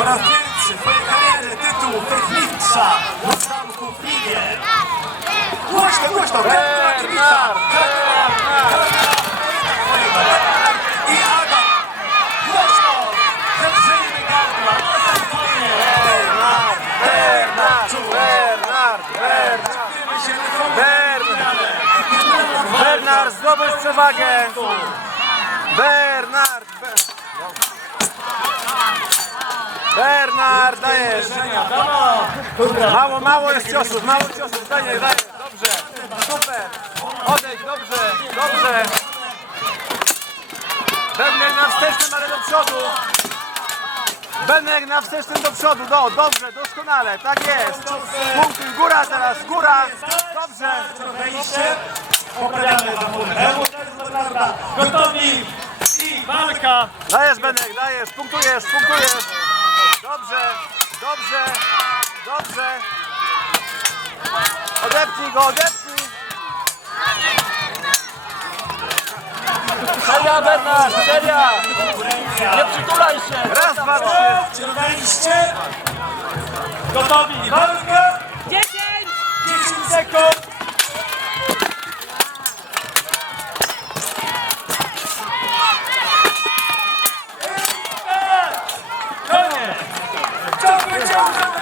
Po raz pierwszy w swojej karierze tytuł techniczna do zamku w Ligie. Głośno, głośno, ma kibica. I Adam. Głośno. Gardła. Bernard, Bernard, Bernard, Bernard, na Bernard. Bernard, przewagę. Bernard, Bernard, dajesz. Mało, mało jest ciosów, mało ciosów, dajesz, dajesz, dobrze, super. Odejdź, dobrze, dobrze. Benek na wstecznym, ale do przodu. Benek na wstecznym do przodu, do, dobrze, doskonale, tak jest. Punkty, góra teraz, góra, dobrze. wejście. Poprawiamy. Gotowi. I walka. Dajesz Benek, dajesz, punktujesz, punktujesz. Dobrze, dobrze, dobrze. Odepnij go, odepnij. Seria Bernard, seria. Nie przytulaj się. Raz, dwa, trzy. Czy wejście? Gotowi. Walka. 10! 10 sekund. よいしょ。